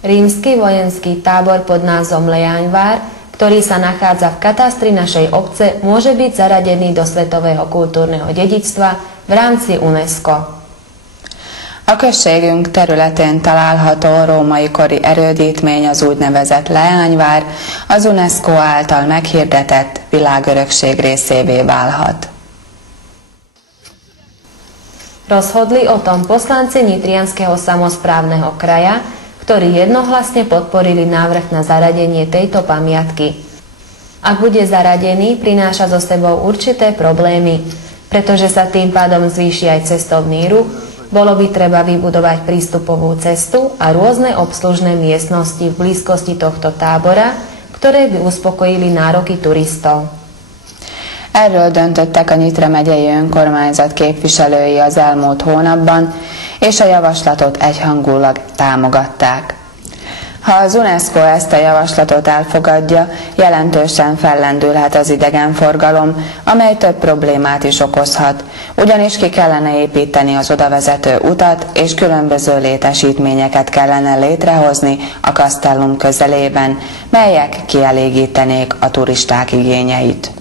Rímsky vojenský tábor pod názvom Lejaňvár, ktorý sa nachádza v katastri našej obce, môže byť zaradený do svetového kultúrneho dedičstva v rámci UNESCO. A községünk területén található római kori erődítmény, az úgynevezett Leányvár, az UNESCO által meghirdetett világörökség részévé válhat. Rozhodli o tom poslanci Nitrianskeho samosprávneho kraja, ktorí jednohlasne podporili návrh na zaradenie tejto pamiatky. Ak bude zaradený, prináša so sebou určité problémy, pretože sa tým pádom zvýši aj cestovný ruch, bolo by treba vybudovať prístupovú cestu a rôzne obslužné miestnosti v blízkosti tohto tábora, ktoré by uspokojili nároky turistov. Erről döntöttek a Nyitra megyei önkormányzat képviselői az elmúlt hónapban, és a javaslatot egyhangulag támogatták. Ha az UNESCO ezt a javaslatot elfogadja, jelentősen fellendülhet az idegenforgalom, amely több problémát is okozhat, ugyanis ki kellene építeni az odavezető utat, és különböző létesítményeket kellene létrehozni a Castellum közelében, melyek kielégítenék a turisták igényeit.